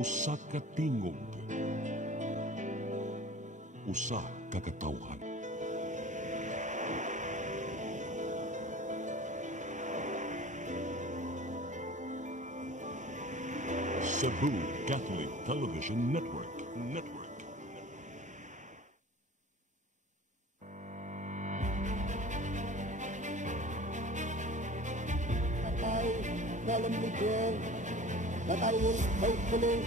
Usa ka tingog, usa ka katawhan. Cebu Catholic Television Network. That I will faithfully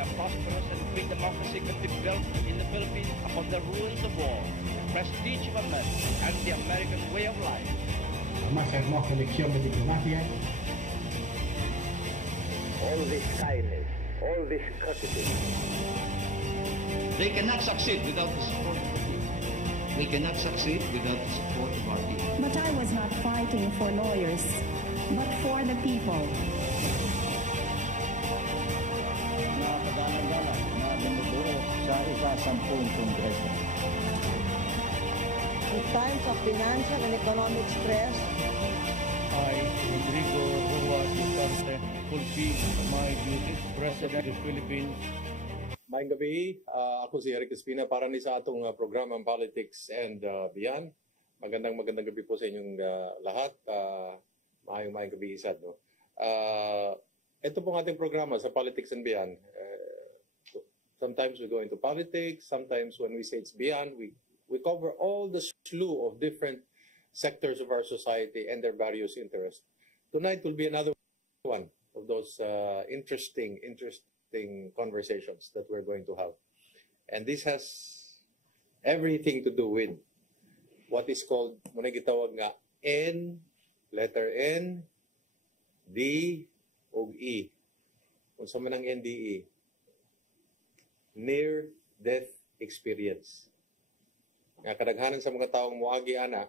a prosperous and free democracy could be built in the Philippines upon the rules of war, the prestige of America, and the American way of life. Más hermosa lección de diplomacia. All this kindness, all this courtesy. They cannot succeed without the support of the people. We cannot succeed without the support of our people. But I was not fighting for lawyers, but for the people. Nakakagana-gana na bumuburo sa isa-sampung kongreso. In times of financial and economic stress, I, Rodrigo Roa Duterte, fulfill my duties as President of the Philippines. Maayong gabi, ako si Eric Espina para ni sa atong programang Politics and Beyond. Magandang gabi po sa inyong lahat. Maayong gabi isad. No? Ito pong ating programa sa Politics and Beyond. Sometimes we go into politics, sometimes when we say it's beyond, we cover all the slew of different sectors of our society and their various interests. Tonight will be another one of those interesting conversations that we're going to have. And this has everything to do with what is called, muna gitawag nga, letter N, D, o E. Kung sa manang NDE, near-death experience. Nga kadaghanan sa mga taong muagi ana,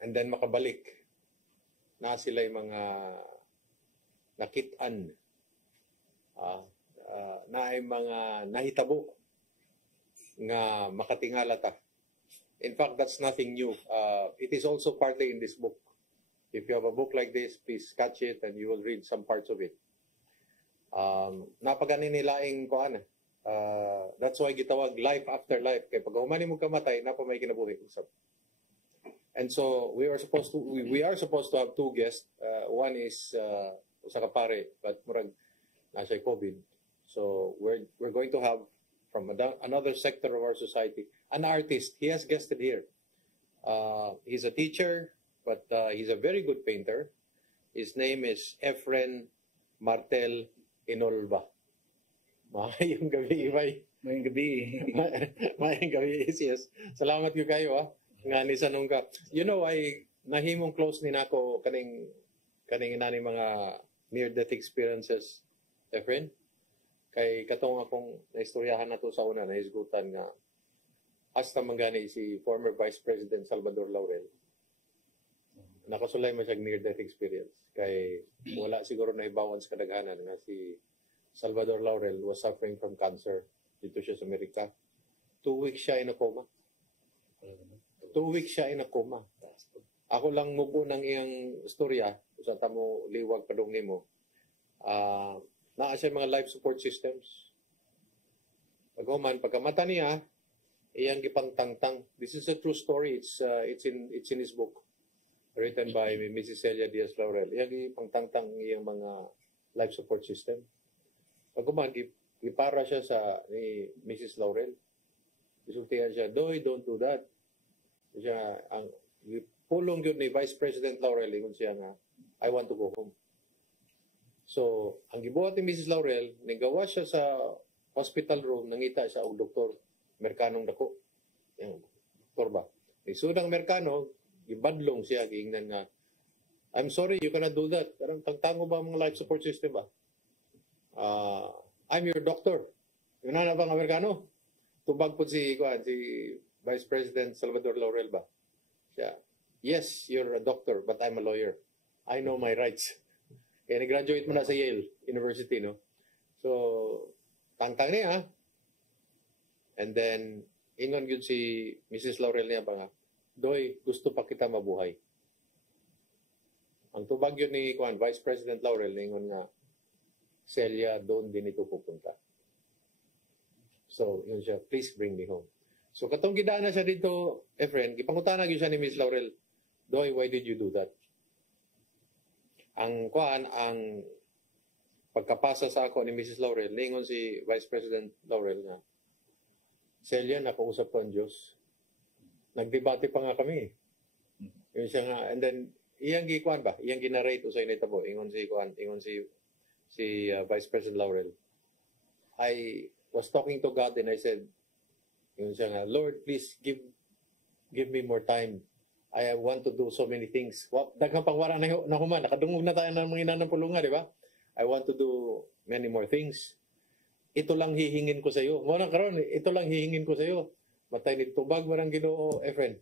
and then makabalik, na sila yung mga nakitaan, na ay mga nahitabo nga makatingala ta. In fact, that's nothing new. It is also partly in this book. If you have a book like this, please catch it and you will read some parts of it. Napaganin nilaing koan. That's why gitawag life after life. Kaya pag humani mo kamatay, napa may kinabuhi. And so we are supposed to have two guests. One is usa ka pare, but murag nasa COVID. So we're going to have from another sector of our society an artist. He has guested here. He's a teacher, but he's a very good painter. His name is Efren Martel Inolba. Mayong gabi, Ibay. Mayong gabi. Mayong gabi, yes. Salamat ko kayo, nga ni sanong ka. You know, nahimong close ni nako kaning inani mga near-death experiences, Efren. Kay katong akong naistoryahan na to sa una, naisgutan nga hasta manggani si former Vice President Salvador Laurel. Nakasulay mo siyang near-death experience. Kay wala siguro na ibawan sa kadaghanan nga si Salvador Laurel was suffering from cancer dito siya sa Amerika. 2 weeks siya in a coma. 2 weeks siya in a coma. Ako lang mubo ng iyang storya, sa tamo liwag padong nimo. Naa siya mga life support systems. Pagkamata niya, iyang gipangtangtang. This is a true story. It's in his book, written by Mrs. Celia Diaz Laurel. Iyang gipangtangtang iyang mga life support system. Gipara siya ni Mrs. Laurel. Isultihan siya, Doy, don't do that. Siya, pulong yun ni Vice President Laurel, ingon siya nga, I want to go home. So, ang gibuhat ni Mrs. Laurel, nagawa siya sa hospital room, nangita siya og doktor, Amerikanong dako. Yung doktor ba? Isudang Amerikano, gibadlong siya, giingnan nga, I'm sorry, you cannot do that. Parang tangtango ba ang mga life support system ba? I'm your doctor. Yun na bang Amerikano? Tubag po si Vice President Salvador Laurel ba? Siya, yes, you're a doctor, but I'm a lawyer. I know my rights. Kaya nag-graduate mo na sa Yale University, no? So, tangtang niya, ha? And then, ingon yun si Mrs. Laurel niya ba nga, Doy, gusto pa kita mabuhay. Ang tubag yun ni Vice President Laurel, ningon nga, Celia, doon din ito pupunta. So, yun siya, please bring me home. So, katong gidaan na siya dito, friend, ipangutanag yun siya ni Miss Laurel, Doy, why did you do that? Ang pagkapasa sa ako ni Mrs. Laurel, ningon si Vice President Laurel na, Celia, nakausap ko ang Diyos. Nagdebate pa nga kami. Yun siya nga, and then, iyang gikuan ba? Iyang ginarate usay nito po. Ingon si Vice President Laurel. I was talking to God and I said, yun siya nga, Lord, please give me more time. I want to do so many things. Daghang pangwara na human. Nakadungog na tayo ng mga inanang pulungan, di ba? I want to do many more things. Ito lang hihingin ko sa iyo. Muna karon, ito lang hihingin ko sa iyo. Matay ni tubag marang Ginoo, Efren.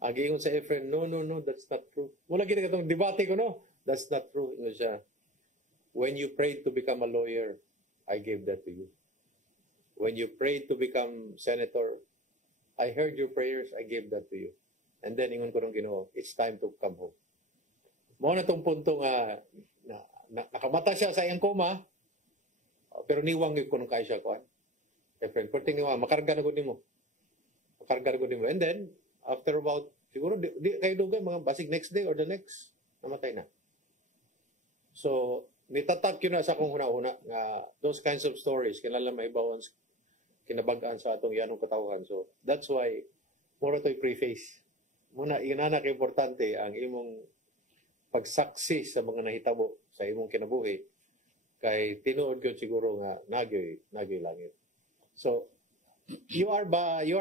Agingon sa Efren, no, that's not true. Mula gina katong debate ko, no? That's not true. Ino siya. When you prayed to become a lawyer, I gave that to you. When you prayed to become senator, I heard your prayers, I gave that to you. And then, ingon ko nung Ginoo, it's time to come home. Muna na itong punto nga, nakamata siya sa iyang koma, pero niwang ko nung kaya siya, kuhan. Efren, perting niwang, makarga na gud nimo. And then, after about, siguro, di kayo dugan, mga basig next day or the next, namatay na. So, nitatak yun na sa akong huna-huna nga those kinds of stories, kinala maibawan kinabagaan sa atong yanong katawhan. So, that's why, mura to'y preface. Muna, inanak importante ang imong pagsaksi sa mga nahitabo sa imong kinabuhi. Kay tinuod ko siguro nga nagyoy langit. So, you are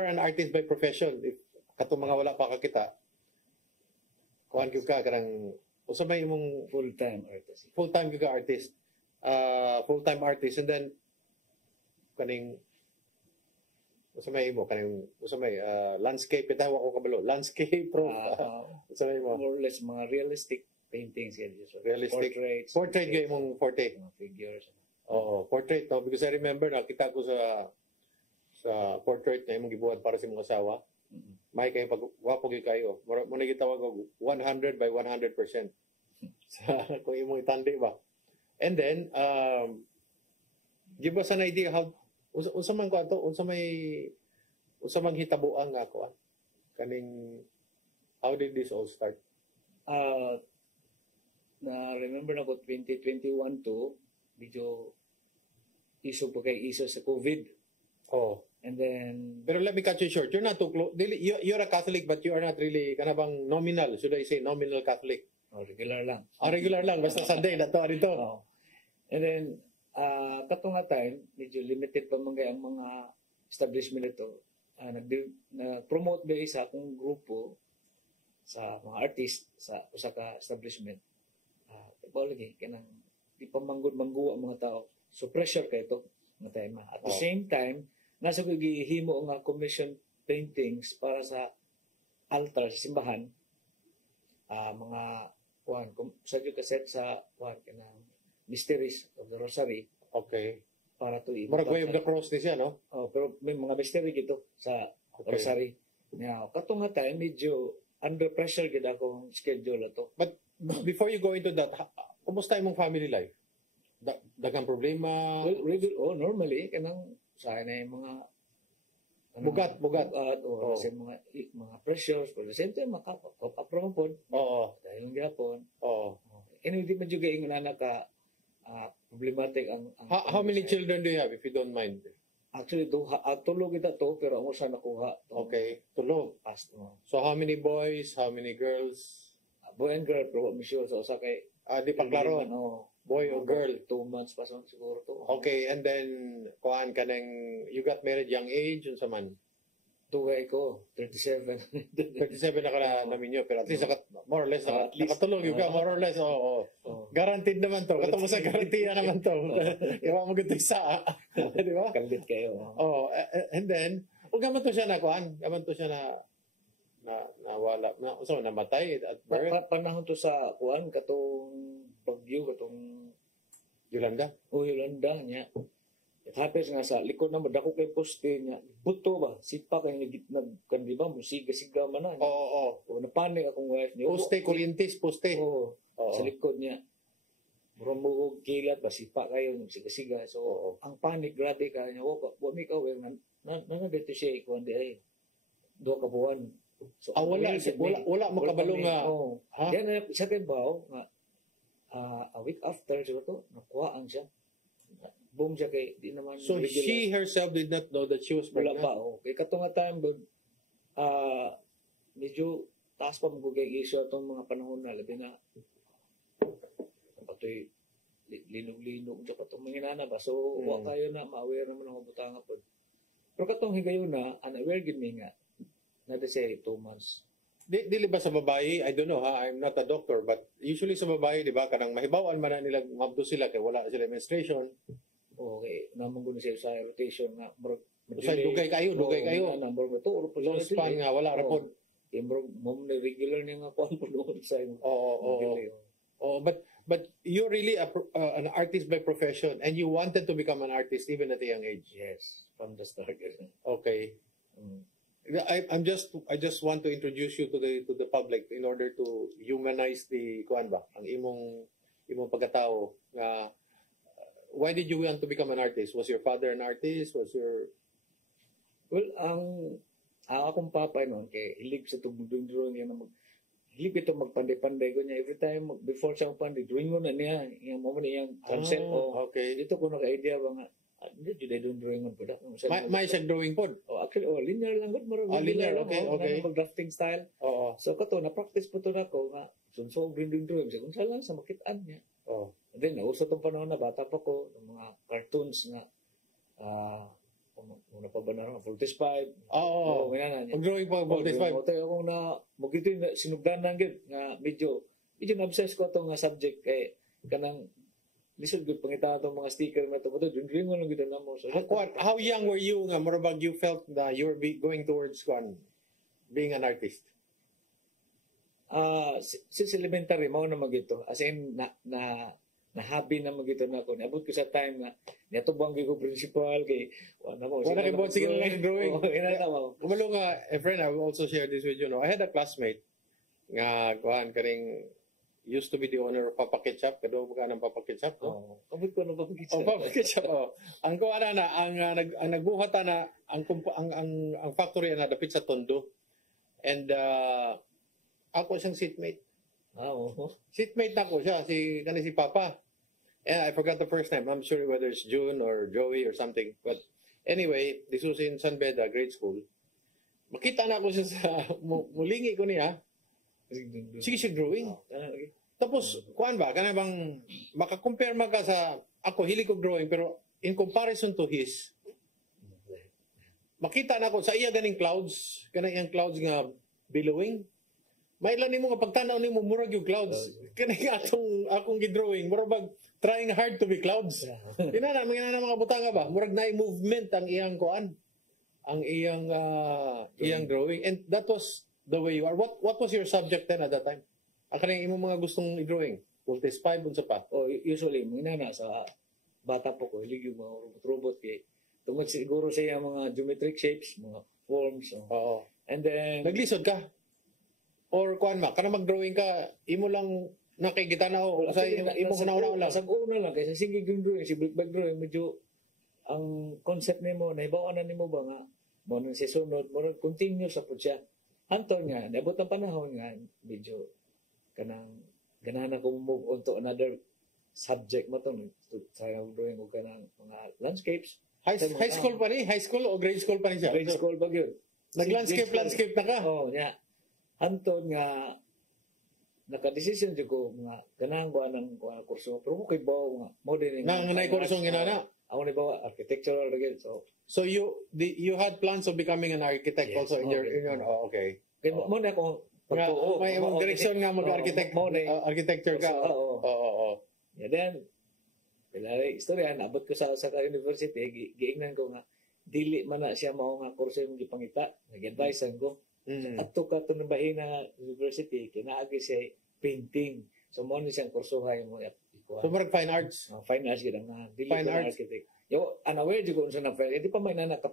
an artist by profession. If katong mga wala pa kakita, kuhan ka kanang usa may imong Full-time artist. Full-time artist. Full-time artist, and then kaning usa may landscape itaw ako kabalo. Landscape pro. Usa may mo More or less mga realistic paintings yan. realistic Portraits. portrait gyud imong forte. Mga figures. Oo, portrait no, because I remember nakita ko sa portrait na imong gibuhat para sa imong asawa. May kayo pagwapo gyud kayo. Mo na gitawag og 100 by 100%. Kung imong itandi ba. And then give us an idea how unsa man ko ato, unsa mang hitabuan nga ako kaning how did this all start? Na remember na ko 2021 to medyo iso sa COVID. Oh. And then Pero let me cut you short. You're not too close. You're a Catholic but you are not really kanabang nominal. Should I say nominal Catholic? regular lang. Regular lang. Basta Sunday na to. Oh. And then katong nga time medyo limited pa man ang mga establishment ito. Nag-promote ba isa akong grupo sa mga artist sa usa ka establishment. Lagi kanang di pa manggod-mangguwa ang mga tao. So pressure kay ito mga time. At the same time, nasa ko gihimo nga commission paintings para sa altar sa simbahan. Mga sa kaset sa kanang mysteries of the Rosary. Okay. Para to Murag way of the cross ni siya, no? Pero may mga mystery gito sa Rosary. Now, katong nga time medyo under pressure gid akong schedule ato. But before you go into that, kumusta imong family life? Daghang problema? Well, normally kanang sa na yung mga bugat o sa mga pressures but the same time maka-apron dahil ng gapon. Anyway, di man juga ingon na ka problematic ang how many children do you have if you don't mind? Actually tulo kita to pero ang usa nakuha. Okay, tulo. So how many boys, how many girls? Boy and girl, pero I'm sure sa usa kay di pa klaro. Boy or girl? 2 months pa siguro to. Okay, and then kuan kanang you got married young age unsa man? Tuway ko 37. 37 na ka na minyo pero at least more or less nakatulog yung ka more or less. Guaranteed naman to. Katong sa guarantee na naman to. Iwa mo gud sa. Di ba? Kalit kayo. And then gaman to siya na kuan, gaman to siya na nawala na so namatay at birth. Panahon to sa kuan katong bagyo katong Yolanda Yolanda niya. It happens nga sa likod na dako kay poste niya. Buto ba? Sipa kay kan di ba musiga-siga man na. Oo. O napanik akong wife niya. Poste, kuryentes, poste. Oo. Sa likod niya. Murang kilat ba sipa kayo musiga-siga. So ang panic grabe ka niya. Wa mi ka wer na dito siya kuan di ay. 2 ka buwan. So wala makabalo nga. Ha? Yan sa trabaho nga a week after siguro nakuhaan siya. Boom siya kay di naman So regular. she herself did not know that she was Wala pregnant? pa, Kay katong nga time doon, medyo taas pa mo kay issue itong mga panahon na, labi na, pato'y linog-linog, siya patong manginana ba? So, wa kayo na, ma-aware naman ang butanga po. Pero katong higayon na, unaware gid mi nga, nada siya 2 months. Dili ba sa babae, I don't know ha, I'm not a doctor, but usually sa babae, di ba, kanang mahibawan man na nila, mabdo sila, kay wala sila menstruation. Okay, namang gano'n siya sa rotation nga, Sa dugay kayo. Long span nga, wala rapod. Mom na regular niya nga po ang pulungan sa iyo. But you're really an artist by profession, and you wanted to become an artist even at a young age. Yes, from the start. Okay. I just want to introduce you to the public in order to humanize the kuan ba, ang imong pagkatao nga. Why did you want to become an artist? Was your father an artist? Well, ang akong papa noon kay hilig sa tugdong-drawing niya na hilig ito magpanday-panday ko niya every time before siya magpanday drawing mo na niya yung mo niya yung concept okay. Dito ko naka-idea ba nga hindi jud doon drawing mo pud may siya drawing pod. Actually linear lang gud maro linear okay. Mag drafting style. So kato na practice po to nako nga sunsog drawing sa kung saan lang sa makitaan niya. And then nauso tong panahon na bata pa ko ng mga cartoons nga una pa ba na Voltes 5 drawing pa Voltes 5 ako na magito sinugdanan gid nga medyo na-obsess ko itong subject kay kanang lisod gud pangita itong mga sticker na ito drawing mo lang gid na mo. So, how young were you nga murabag you felt that you were going towards being an artist? Since elementary mao na magito as in na happy na magito na ako. Niabot ko sa time na niatubang ko principal kay wala kay bot sige lang drawing. Kumalo nga friend, I will also share this with you. I had a classmate nga kuan karing used to be the owner of Papa Ketchup. Kado ka ng Papa Ketchup, no? Kabut ko ng Papa Ketchup. Papa Ketchup. Ang kuan na ang nagbuhat na ang factory na dapit sa Tondo. And ako siyang seatmate. Seatmate na ko siya si Papa. And I forgot the first name. I'm sure whether it's June or Joey or something. But anyway, this was in San Beda, grade school. Makita na ko siya sa mulingi ko niya. Sige siya drawing. Tapos, kuan ba? Kana bang makakompare ka sa ako, hilig ko drawing, pero in comparison to his, makita na ko sa iya ganing clouds, kanang iyang clouds nga billowing. May ilan nimo nga pagtanaw nimo murag yung clouds. Kani akong gidrawing, murag trying hard to be clouds. Inana mga butanga ba? Murag na movement ang iyang kuan. Ang iyang drawing. And that was the way you are. What was your subject then at that time? Ang kanang imong mga gustong i-drawing? Voltes 5 unsa pa? Usually mga sa bata po ko hilig yung mga robot kay tungod siguro sa mga geometric shapes, mga forms. And then naglisod ka? Or kuan ba? Kana mag-drawing ka, imo lang nakikita na o sa imo una lang. Sa una lang kaysa sige yung drawing, si big drawing medyo ang concept nimo nahibaw na nimo ba nga mo nang sisunod mo continue sa pud siya. Anton nga nabot ang panahon nga medyo kanang ganahan ko move on to another subject mo to sa drawing ko kanang mga landscapes. High school pa ni? High school o grade school pa ni siya? Grade school pa gyud. Landscape na ka? Yeah. Anton nga naka-decision jud ko nga ganahan ko anang kurso pero ko kay bawo nga modern nga nay kurso ginana. Ako ni bawa architectural again. So you had plans of becoming an architect also in your okay. Kay mo na ko may direction nga mag-architect architecture ka. Yeah, then pilari istorya naabot ko sa university giingnan ko nga dili man na siya mao nga kurso yung gipangita. Nag-advisean ko. At to ng Bahina University, kinaagi siya painting. So, mo na siyang kursuhay mo. So, marag fine arts? Fine arts, gano'n na. Fine arts. Architect. Yo unaware jud ko sa na finals. Di pa may nana ka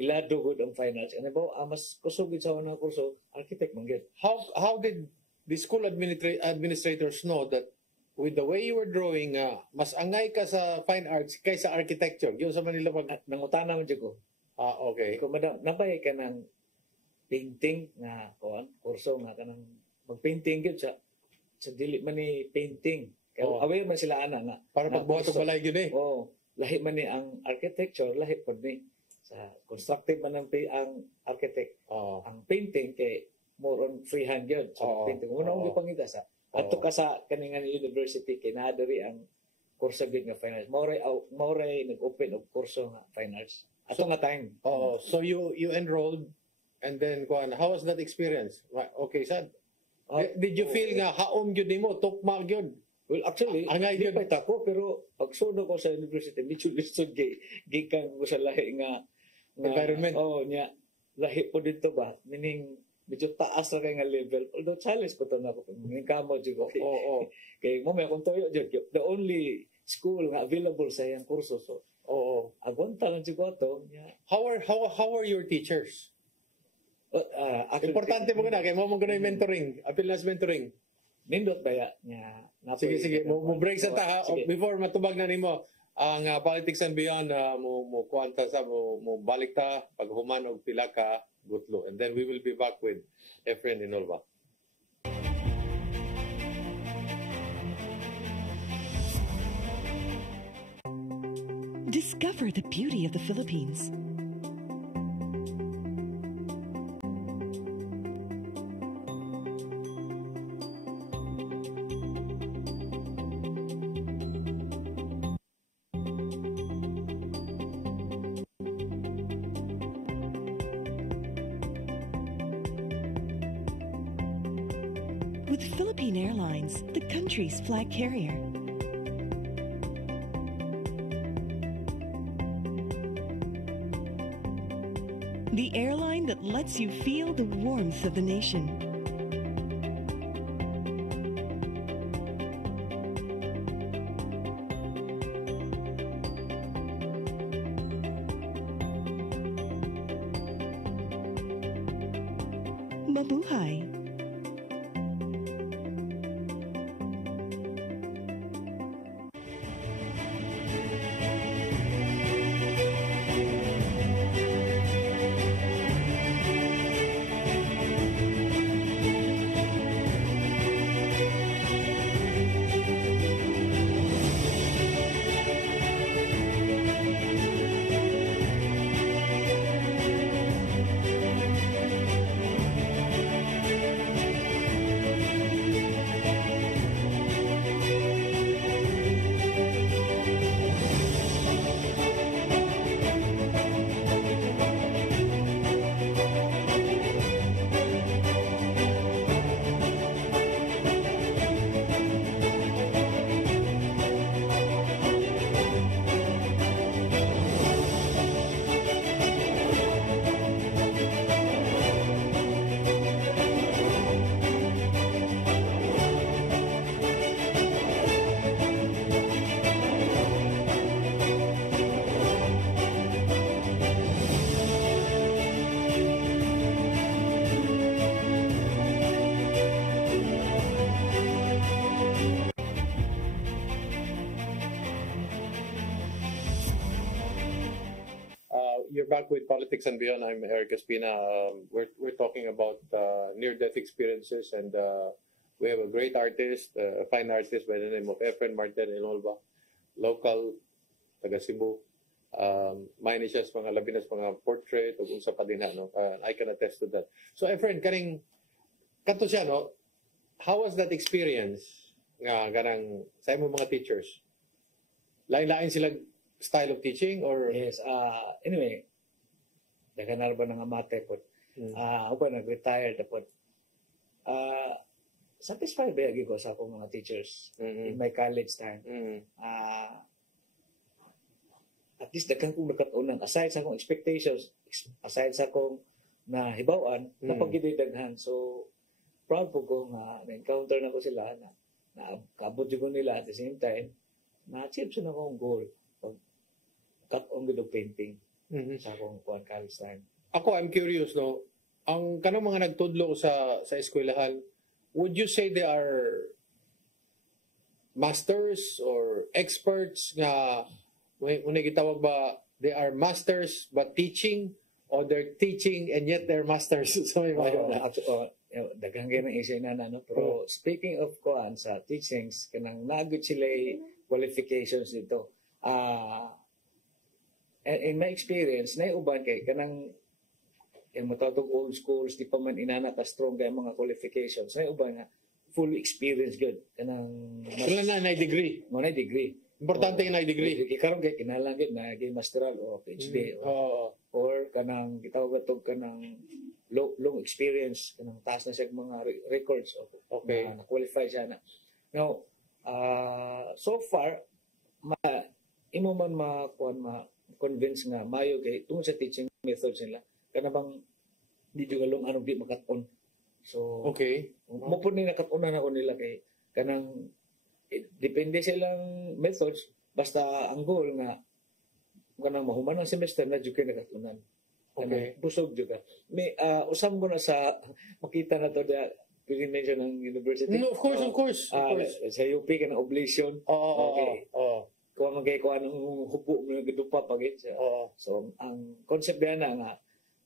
ilado gud ang finals. Ano ba mas kusog gid sa una kurso architect man gid. How did the school administrators know that with the way you were drawing, mas angay ka sa fine arts kaysa architecture? Yung sa Manila pag... Nangutana man jud ko. Okay. Kung madam, napay ka ng painting nga kuan, kurso nga kanang mag-painting gyud sa dili man ni painting. Kaya aware man sila ana nga para pagbuhat og balay gyud lahi man ni ang architecture, lahi pod ni sa constructive man ang architect. Ang painting kay more on freehand gyud. So painting mo na pangita sa adto ka sa kaningan university kay naa diri ang kurso gyud nga finance. Mauray nag-open og kurso nga finance. Ato nga time. So you enrolled and then how was that experience? Okay, sad. Did you feel nga haom gyud nimo, tukma gyud? Well, actually, hindi pa ako pero pagsuno ko sa university, medyo lisod gikan ko sa lahi nga environment. Nya lahi po dito ba? Meaning medyo taas ra kay nga level. Although challenge ko to na ko. Meaning kamo jud ko. Kay mo may akong toyo jud. The only school nga available sa iyang kurso. So, agonta lang jud ko to. How are your teachers? Importante mo na kay mo guna mentoring. Apil na mentoring. Nindot baya nya. Sige. Mo break sa taha before matubag na nimo ang Politics and Beyond mo kuanta sa mo balik ta paghuman og pila ka gutlo, and then we will be back with Efren Inolva. Discover the beauty of the Philippines. With Philippine Airlines, the country's flag carrier. The airline that lets you feel the warmth of the nation. Mabuhay! You're back with Politics and Beyond. I'm Eric Espina. We're talking about near-death experiences, and we have a great artist, a fine artist by the name of Efren Martin Inolva, local, taga Cebu. May siya sa mga labinas mga portrait o unsa pa din no. I can attest to that. So Efren, kaning kanto siya no. How was that experience nga ganang sa imong mga teachers? Lain-lain sila style of teaching or yes anyway dagan na ba nga mate po ako nag-retire po satisfied ba ko sa akong mga teachers in my college time at least dagan kong nakatunan aside sa akong expectations, aside sa akong nahibawan napagidaghan, so proud po ko nga na-encounter na ko sila na kaabot ko nila at the same time na-achieve sila akong goal. cut on with the painting sa akong kuan college time. Ako, I'm curious, no? Ang kanang mga nagtudlo sa eskwelahan, would you say they are masters or experts nga, muna gitawag ba, they are masters but teaching, or they're teaching and yet they're masters? So, may daghang ng isay na no? Pero speaking of kuan sa teachings, kanang naagod sila qualifications dito. In my experience, naiuban kay kanang yung matawag old schools, di pa man inana ka strong kay mga qualifications. Naiuban nga full experience good. Kanang sila na degree. Mo na degree. Importante yung degree. Karon kay kinahanglan gid na gay masteral o PhD or kanang gitawag atog kanang long experience kanang taas na sa mga records na qualify siya na. Now, so far imo man ma-convince nga mayo kay tungod sa teaching methods nila kana bang di juga long ano di makat-on. So mo pud ni nakat-on na ako nila kay kanang depende silang methods basta ang goal nga kanang mahuman ang semester na jud kay nakat-onan. Busog juga. May usam ko na sa makita na to da mention ng university. No, of course. Sa UP ka ng oblation. Kung magkaya ng hubo mo yung gidupa pagit siya. So, ang concept na nga,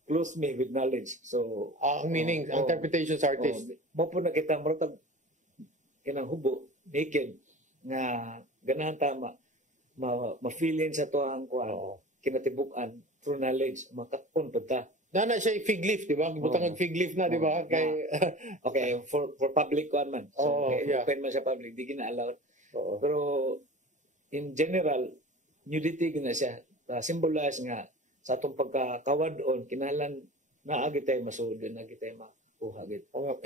clothe me with knowledge. So, ang meaning, ang interpretations artist. Mo po nakita mo tag kinang hubo, naked, nga ganahan tama, ma-feeling sa to ang kinatibukan through knowledge, makapon po ta. Na siya fig leaf, di ba? Butang fig leaf na, di ba? Okay, for public one man. So, open man sa public, di gina-allowed. Pero, in general, nudity na siya. Symbolize nga sa atong pagkakawad-on, kinahalan na agi tayo masud, na agi tayo makuha.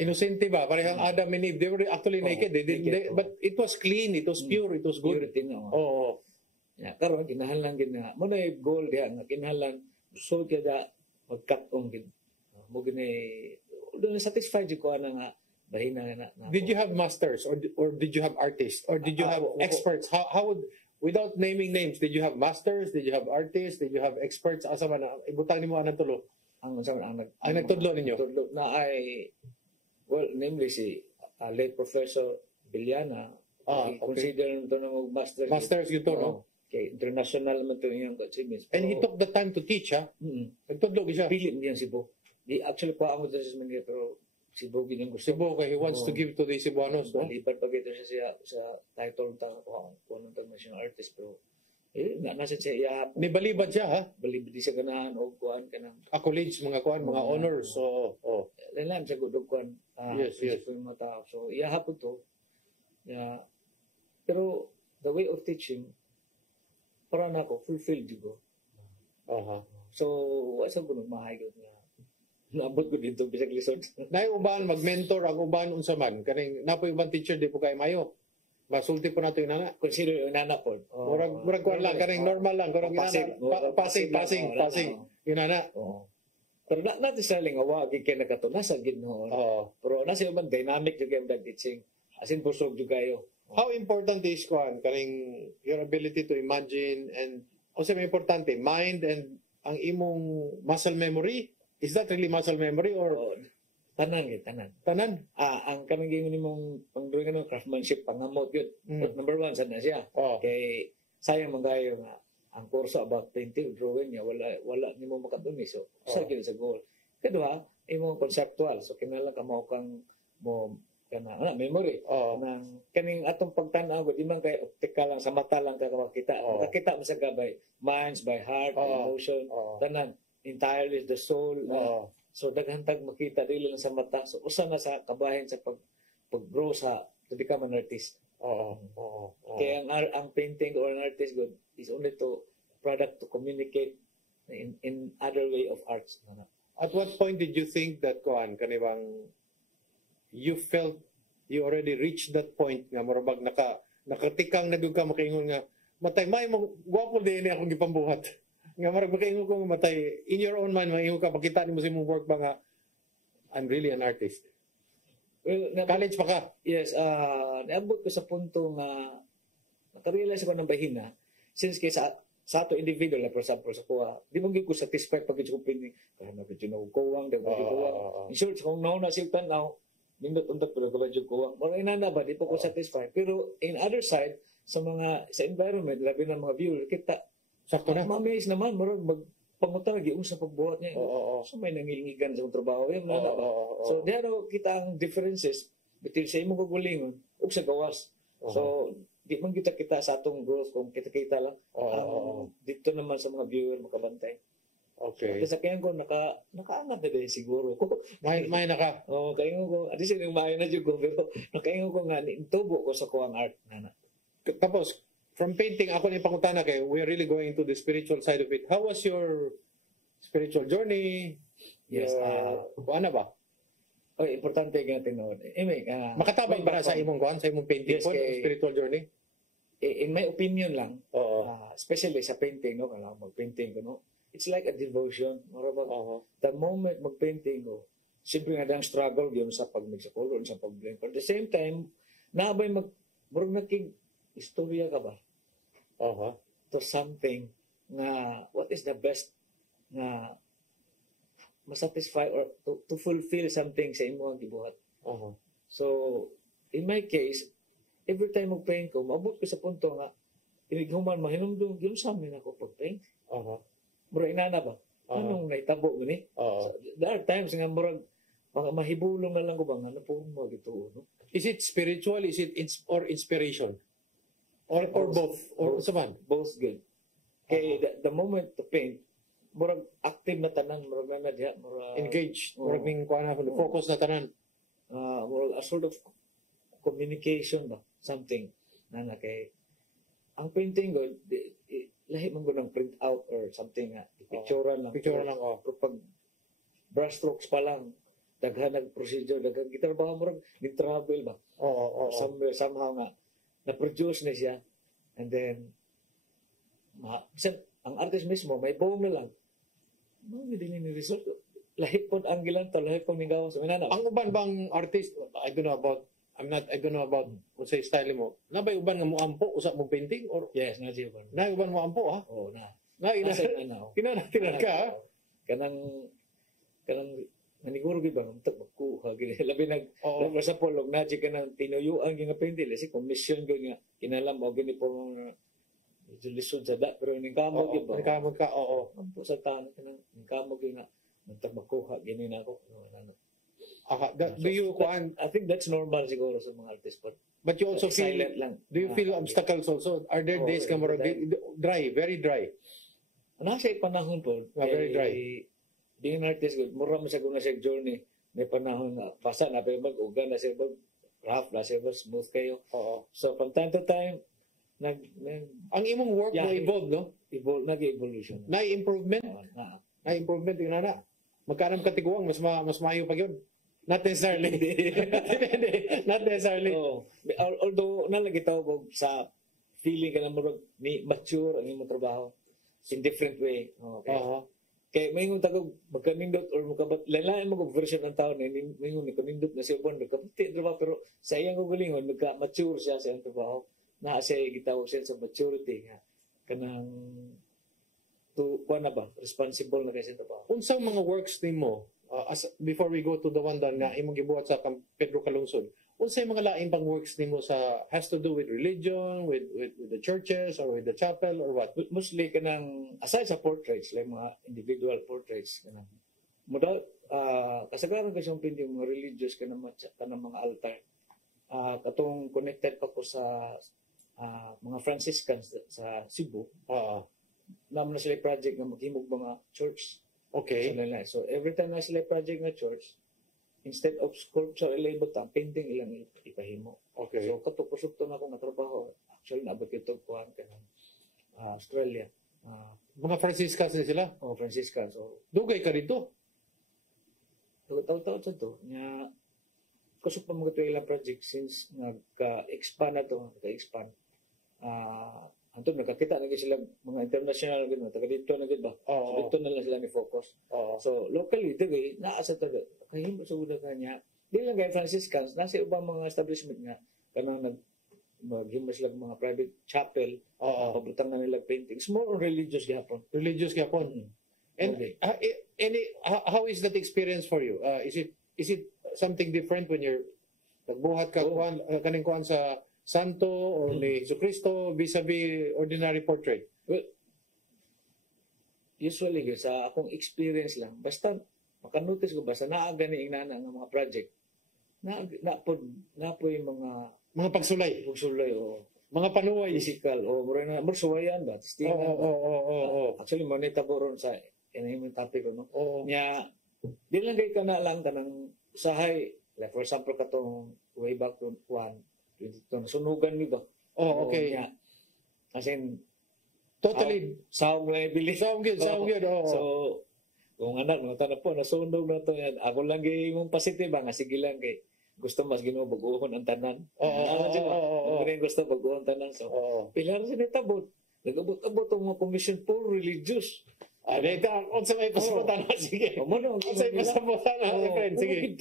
Innocent ba? Parehang Adam and Eve, they were actually naked. But it was clean, it was pure, it was good. Purity na. Karon kinahalan gid nga mo na goal diha nga kinahalan so kada magkat-on gid. Mo gini do satisfied jud ko ana nga bahina na. Did you have masters or did you have artists or did you have experts? How would, without naming names, did you have masters? Did you have artists? Did you have experts? Asa man ibutang nimo anang tulo? Ang nagtudlo ninyo? Tudlo na ay namely si late Professor Villana. Consider nito ng masters gito no? Okay, international man ito yung achievements. And he took the time to teach, ha? Nagtudlo siya. Pilit niya Cebu. Actually, pa ako sa Manila, pero Cebu ginang gusto. Cebu, kaya he wants to give to the Cebuanos, no? Lipat pa ito siya sa title kung anong national artist, pero nasa siya iyahap. Nibalibad siya, ha? Balibad siya ganahan o kuhan ka ng accolades, mga kuhan, mga honors. Lalam siya good kuhan. Yes. Mga tao. So, iyahap ito. Pero, the way of teaching, para na ako, fulfilled ko. So, wasa ko nagmahayod nga. Naabot ko dito, bisag lisod. Nay uban, mag-mentor, ang uban, unsa man. Kaning, napoy ubang teacher, di po kayo mayo. Masulti po nato yung nana. Consider yung nana po. Murag kuwan lang, kaning normal lang. Passing. Yung nana. Pero natin sa lingawa, kaya nakatunasa, ginoon. Pero nasa ubang dynamic yung game teaching. As in, busog yung kayo. How important is kuan kaning your ability to imagine and also may importante mind and ang imong muscle memory? Is that really muscle memory or tanan? Ang kaming gingon nimong pangduring ano craftsmanship pangamot yun. Number 1 sad na siya. Kay sayang magayo nga ang kurso about painting drawing niya wala nimo makatuni so sa gyud sa goal. Kadua imong conceptual so kinahanglan ka mao kang mo kana memory nang kaning atong pagtan-aw gud imong kay optical lang sa mata lang ka makita makita mo sa gabay minds by heart emotion tanan entirely the soul so daghan tag makita dili lang sa mata so usa na sa kabahin sa pag-grow sa to become an artist kaya ang painting or an artist good is only to product to communicate in other way of arts. At what point did you think that kuan kanibang you felt you already reached that point nga murabag nakatikang nagug ka makaingon nga matay may gwapo din akong gipambuhat nga murag makaingon ko matay in your own mind maingon ka pakita nimo sa imong work ba nga I'm really an artist. Well, college pa ka? Yes, naabot ko sa punto nga nakarealize ko ng bahina since kay sa sa ato individual, like for example, sa kuha, di mo ko satisfied pag ito ko pining, kaya magkajunog kuwang, di mo kuwang. In short, kung nauna siya tanaw, nindot unta pero kabadyo kuwang. Mara inana ba, di po ko satisfied. Pero in other side, sa environment, labi ng mga viewer, kita, sakto na. Mamaze naman, marag magpangutang, nag-iung sa pagbuhat niya. So may nangilingigan sa trabaho. So diyan kita ang differences between sa imong kagulingon ug sa gawas. So di man kita sa atong growth kung kita lang. Dito naman sa mga viewer makabantay. Okay. Kasi kaya ko nakaangat na din siguro. May naka. Kayo ko, at least yung mayo na dyan ko, pero nakaingo ko nga, intubo ko sa kuwang art. Tapos, from painting, ako na ipangutana kayo, we are really going into the spiritual side of it. How was your spiritual journey? Yes. Ano ba? Importante yung tinawad. Makatabang ba sa imong painting po, spiritual journey? In my opinion lang, especially sa painting, no, kailangan mag-painting ko, no, it's like a devotion. The moment mag-painting ko, siyempre nga ang struggle yun sa pag-mix sa color, sa pag-blend. But at the same time, naabay murag istorya ka ba? To something na what is the best na masatisfy or to fulfill something sa imong gibuhat. So, in my case, every time mag-paint ko, maabot ko sa punto nga, inighuman, mahinumdum, yun sa amin ako pag-paint. Murag inana ba? Anong naitabo gini? So, there are times nga murag, mahibulong na lang ko ba, ano po mo gito, no? Is it spiritual? Is it or inspiration? Or both? Or saman? Both good. Kaya the moment to paint, murag active na tanan, murag na diha, murag engaged, murag ming kuana, focus na tanan. Murag a sort of communication ba, something na kay ang painting ko lahi man ko ng print out or something nga picturean lang. Pero pag brush strokes pa lang, daghan nag procedure, daghan gitrabaho murag travel ba. Somewhere somehow nga na-produce na siya, and then ang artist mismo may boom na lang. Hindi din ni result. Lahi po ang gilantaw, lahi po ning gawas. Ang uban bang artist, I don't know about kung sa style mo. Nabay uban nga mo ampo usa mo painting or yes, na siya uban. Na uban mo ampo ha? Oo na. Kinanatinan ka ha? Kanang naniguro ba unta magkuha gini labi labi sa polog na ka nang tinuyuan nga painting kasi commission ko nga kinalam mo gini po lisod sa da pero ning kamo gyud ba kamo ka ampo sa tan kanang ning kamo gyud nga unta magkuha gini na ako do you I think that's normal siguro sa mga artist but you also feel lang. Do you feel obstacles also? Are there days ka more dry, very dry? Nasa panahon po very dry. Being an artist, mura mo sa guna siya journey. May panahon na basa na, pero mag-ugan na siya, rough na siya, smooth kayo. So, from time to time, ang imong work na evolve, no? Nag-evolution. Na-improvement? Na-improvement, yun na. Magkanang katiguang, mas mayo pa yun. Not necessarily. Not necessarily. Although, nalagitaw ko sa feeling ka na mature ang imong trabaho in different way. Kaya may ngung tagag magkanindot or makabat lalain mo version ng tao na may ngung kanindot na siya bon nagkaputi diba pero sa iyang gulingon nagka-mature siya sa iyang trabaho na siya gitawag siya sa maturity nga kanang responsible na kasi trabaho. Unsang mga works nimo before we go to the one nga imong gibuhat sa Pedro Calungsod, unsay mga lain pang works nimo sa has to do with religion, with the churches or with the chapel or what? Mostly kanang aside sa portraits, like mga individual portraits kanang modal kasagaran kasi yung painting mga religious kanang mga altar. Katong connected pa ko sa mga Franciscans sa Cebu. Naman na sila project nga maghimog mga church. Okay. So every time na sila project na church, instead of sculpture ilabot painting ilang ipahimo. Okay. So katupusok to na akong trabaho. Actually naabot ito kuhan ka ng Australia. Mga Franciscans na sila? Franciscans. So dugay ka dito? Taw-taw sa to. Nga kusok pa mga ito ilang project since nagka-expand na to. Nagka-expand. Antong nakakita na sila mga international na taga dito na ba? So dito na lang sila ni-focus. So locally, dito naasa taga. Kahimbo sa una kanya. Di lang kay Franciscans, nasa ubang mga establishment nga kanang maghimo sila mga private chapel, Oo. pabutang na nila paintings. More on religious gihapon. Religious gyapon. And Okay. how is that experience for you? Is it something different when you're nagbuhat ka kaning kuan sa santo or ni Jesucristo vis-a-vis ordinary portrait? Well, usually sa akong experience lang, basta makanotice ko basta naaga ni inana nga mga project. Na po yung Mga pagsulay, o mga panuway. physical o mura suwayan ba? Oo. Actually mo nita ko ron sa yung topic ko no. Oo. Nya di lang kay kana lang kanang usahay like for example katong way back to 1 sunugan mi ba? Oh, okay. Nya, as in Totally. sound liability. Sound good. Oo. So, kung anak, no, tanap po, nasunog na to yan. Ako lang kay mong positive, nga sige lang kay gusto mas ginubaguhon ang tanan. Oo. Gusto baguhon tanan. So, pilar sa nitabot. Nagabot-abot ang mga commission for religious. Dito, kung sa may pasamutan na, sige. Kung sa may pasamutan na, friend, sige.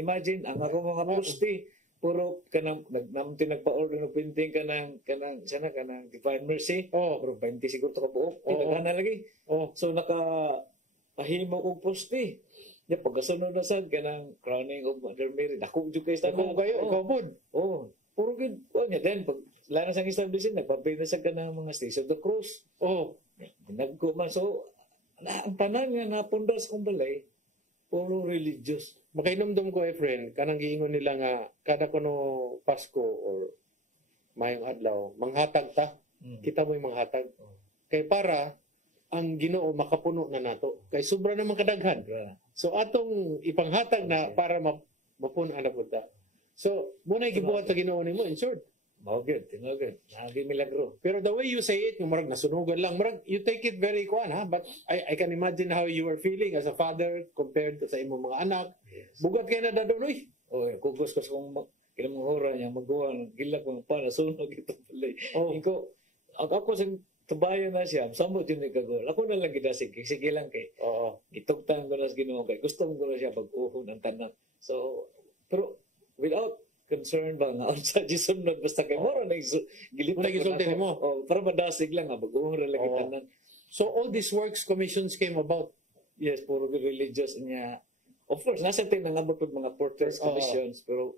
Imagine, ang ako mga posti, puro kanang nagpa-order ng painting kanang sana kanang Divine Mercy. Pero 20 siguro to ka buok. Nagana lagi. So pahimo og poste. Ya pagkasunod na sad kanang crowning of Mother Mary. Dako jud kay Dako kayo, ikaw pod. Puro gid nya then pag lana sang establishment nagpapil na sa kanang mga Station of the Cross. Nagko man so ang tanan nga napundas kong balay puro religious. Makainomdom ko friend, kanang giingon nila nga kada kuno Pasko or mayong adlaw, manghatag ta. Kita mo yung manghatag. Kay para ang Ginoo makapuno na nato. Kay sobra na kadaghan. So atong ipanghatag na para mapuno na punta. So muna gibuhat sa Ginoo nimo in short. Mao good. Nagi milagro. Pero the way you say it, yung marag nasunugan lang, marag you take it very kuan ha, but I can imagine how you are feeling as a father compared to sa imong mga anak. Yes. Bugat kay na dadonoy. Kugos ko kung kinamong hora niya magguhan gila ko pa nasunog ito pala. Inko ako sa tubayan na siya, samot yun ikagol. Ako na lang gidasig, sige lang kay. Gitugtan ko na sa Ginoo kay. Gusto ko na siya pag-uhon ang tanan. So, pero without concern ba nga sa gisunod basta kay moro na gilita gisulti mo. Para madasig lang nga mag-uhon lang tanan. So all these works commissions came about. Yes, puro religious niya. Of course, nasa tayo nangabot mga portraits commissions, pero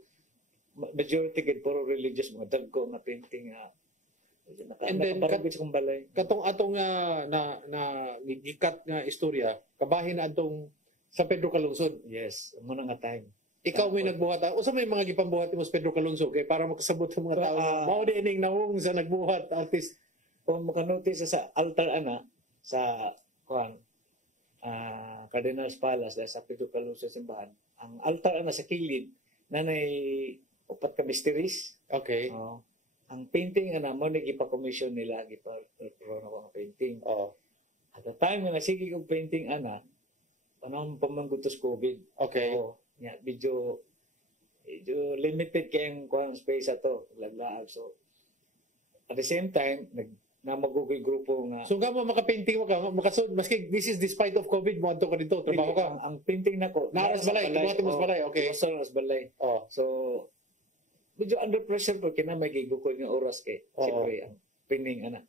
majority gid puro religious mga dagko nga painting and then katong atong na gikat nga istorya kabahin atong sa Pedro Calungsod. Yes, mo na nga time. Ikaw may nagbuhat. Usa may mga gipambuhat mo sa Pedro Calungsod kay para makasabot sa mga tao. Mao di ining nawong sa nagbuhat artist. Kung makanotice sa altar ana sa kuan Cardinal's Palace sa Pedro Calungsod simbahan. Ang altar ana sa kilid nanay upat ka mysteries. Okay. Ang painting ana mo ni gipa-commission nila gipa-pro na mga painting. At the time nga sige kog painting ana panahon pa man gutos COVID. Okay. Yeah, medyo limited kayong kuang space ato laglaag. So at the same time namagugoy grupo nga. So gamo makapainting mo ka makasud maski this is despite of COVID mo adto ka dito trabaho ka. Ang painting nako naras balay tumatimos balay. Okay. Naras balay. So medyo under pressure po kina may gigukoy nga oras kay siyempre ang pining ana.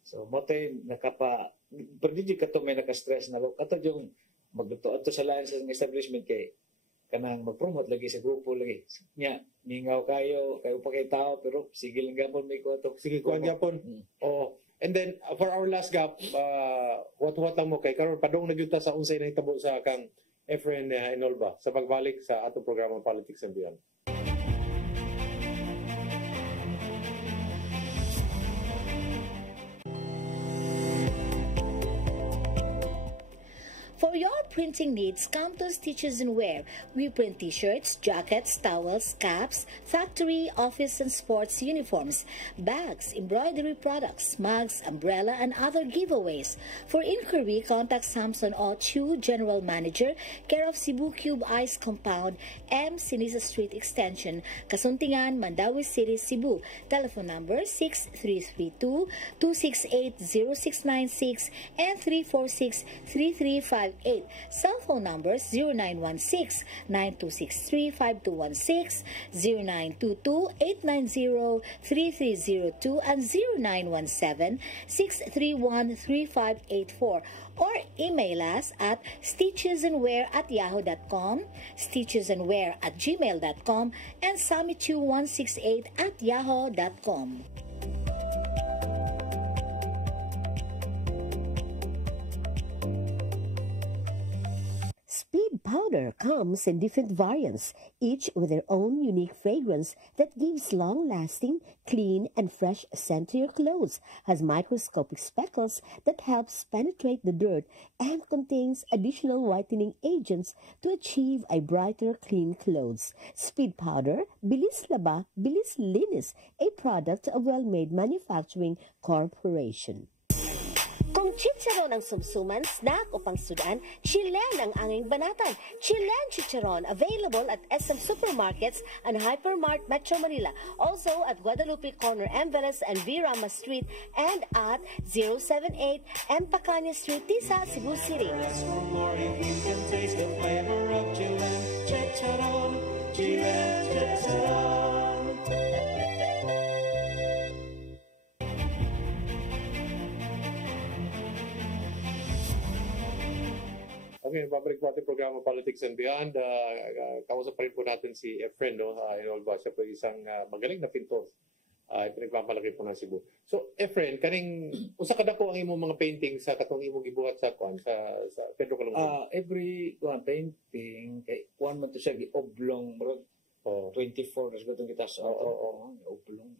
So mo tay nakapa pwede ka to may naka-stress na kato yung magluto ato sa lain sa establishment kay kanang mag-promote lagi sa grupo lagi. Nya, ningaw kayo pa kay tao pero sige lang gapon may ko to. Sige kuan gapon. And then for our last gap, what lang mo kay karon padong nagyuta sa unsay nahitabo sa kang Efren Enolba sa pagbalik sa atong programang Politics and Beyond. For your printing needs, come to Stitches and Wear. We print t-shirts, jackets, towels, caps, factory, office, and sports uniforms, bags, embroidery products, mugs, umbrella, and other giveaways. For inquiry, contact Samson Ochu, General Manager, care of Cebu Cube Ice Compound, M. Sinisa Street Extension, Kasuntingan, Mandawi City, Cebu. Telephone number 6332-268-0696 and 346-3358. 0916-926-3528. Cell phone numbers 0916-9263-5216, 0922-890-3302, and 0917-631-3584. Or email us at stitchesandwear@yahoo.com, stitchesandwear@gmail.com, and sammy2168@yahoo.com. Speed powder comes in different variants, each with their own unique fragrance that gives long-lasting, clean, and fresh scent to your clothes, has microscopic speckles that helps penetrate the dirt, and contains additional whitening agents to achieve a brighter, clean clothes. Speed powder, bilis laba, bilis linis, a product of Well-Made Manufacturing Corporation. Kung chicharon ang sumsuman, snack o pangsudan, Chilen ang anging banatan. Chilen Chicharon, available at SM Supermarkets and Hypermart Metro Manila. Also at Guadalupe Corner, Emveles and V. Rama Street, and at 078 M. Pacanya Street, Tisa, Cebu City. Okay, babalik po ating programa Politics and Beyond. Kausap pa rin po natin si Efren, no? Inolba. Siya po isang magaling na pintor. Pinagpapalaki po ng Cebu. So, Efren, kaning usa kada ko ang imong mga painting sa katong imong gibuhat sa Pedro Calungsod? Every painting, kay kuan man to siya, oblong, 24, nas gutong kita sa oblong.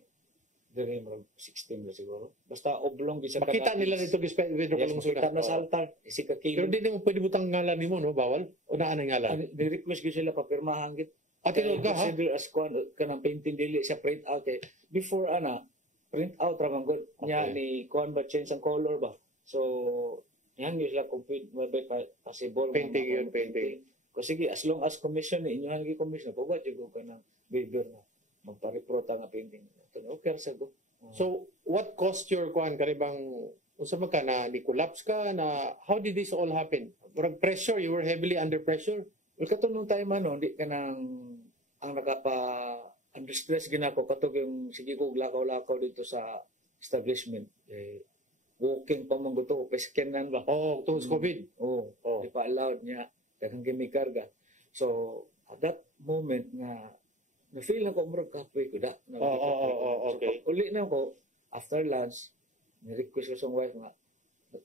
Dire mo 16 na siguro. Basta oblong bisa makita nila dito Pedro Calungsod. Makita na sa altar. Isi ka kilo. Pero di mo pwede butang ngalan nimo, no? Bawal? O naan ang ngalan? Ni-request ko sila papirmahan git. At tinod ka, ha? Consider as kanang painting dili siya print out kay before print out ra man gud nya ni kuan ba change ang color ba. So yan yung sila complete mabay possible painting yun, painting. Ko sige as long as commission ni inyo hangi commission pagwa jud ko kanang waiver na magpa-reprota nga painting. Okay sa go. So, what caused your kuan karibang unsa man ka na ni-collapse ka na how did this all happen? Parang pressure, you were heavily under pressure? Well, katong nung time di ka nang ang under stress ginako katong yung sige ko lakaw-lakaw dito sa establishment. Walking pa man gusto ko, pa-scanan ba? Tungkol sa COVID? Di pa allowed niya. Daghang gimikarga. So, at that moment na-feel na ko murag kapoy ko da. Okay. So, uli na ko, after lunch, ni-request ko sa wife nga,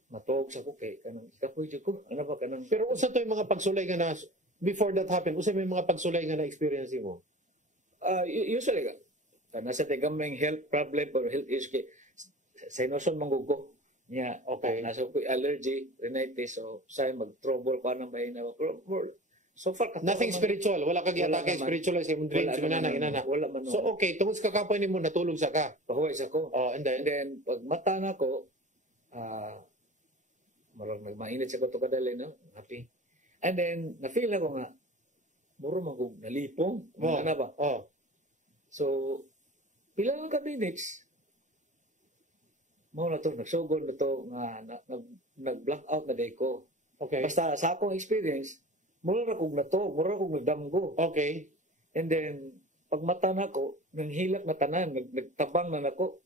matawag sa ko kay kanang kapoy ko. Ano ba kanang... Pero usa to yung mga pagsulay nga na, before that happened, usa may mga pagsulay nga na-experience mo? Usually, nasa tigamang health problem or health issue kay sinusun manggugo niya. Okay. Nasa ko allergy, rhinitis, so say mag-trouble ko nang mahina. So far, nothing spiritual. Wala kang atake spiritual sa imong dreams. Inana. Wala man. So, okay. Tungkol sa kakapoy ni mo, natulog sa ka? Pahuway sa ko. And then, pag mata na ko, marang nagmainit sa ko ito kadali, no? Happy. And then, na-feel na ko nga, muro magug nalipong. Ano ba? So, pila lang ka minutes, mo na to, nagsugod na to, nag-blackout na day ko. Okay. Basta sa akong experience, mura kong nato, mura kong nagdamgo. Okay. And then, pag mata na ko, nanghilak na tanan, nagtabang na nako.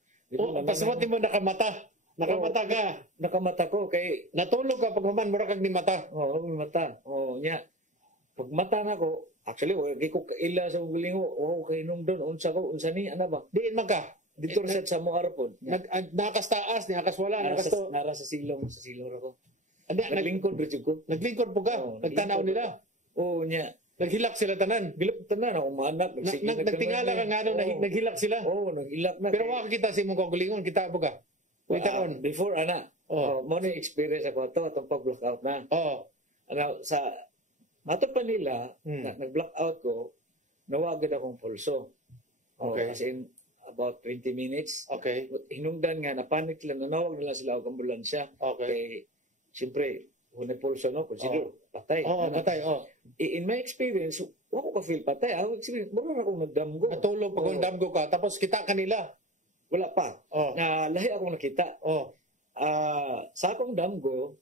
Pasabot mo nakamata. Nakamata ka. Nakamata ko, kay... Natulog ka pag human, mura kang ni mata. May mata. Nya. Pag mata na ko, actually, hindi ko kaila sa gulingo, kay nung doon, unsa ni, ano ba? Diin man ka. Dito reset sa mo arapon. Nakastaas, nakaswala, nakasto. Nara sa silong ako. Naglingkod rin ko. Naglingkod po ka? Nagtanaw nila? Nya. Naghilak sila tanan? Gilap tanan, ako maanak. Nagtingala ka nga naghilak sila? naghilak na. Pero makakita si mong kagulingon, kita po ka? Before, mo na experience ako itong pag-blackout na. Sa mato pa nila, nag-blackout ko, nawagad akong pulso. Okay. As in, about 20 minutes. Okay. Hinungdan nga, napanik lang, nanawag nila sila ako ambulansya. Okay. Kay, siyempre, hunay pulso, no? Consider, patay. Patay. In my experience, wako ka feel patay. Ako experience, mura akong nagdamgo. Natulog pag damgo ka, tapos kita kanila. Wala pa. Lahi akong nakita. Sa akong damgo,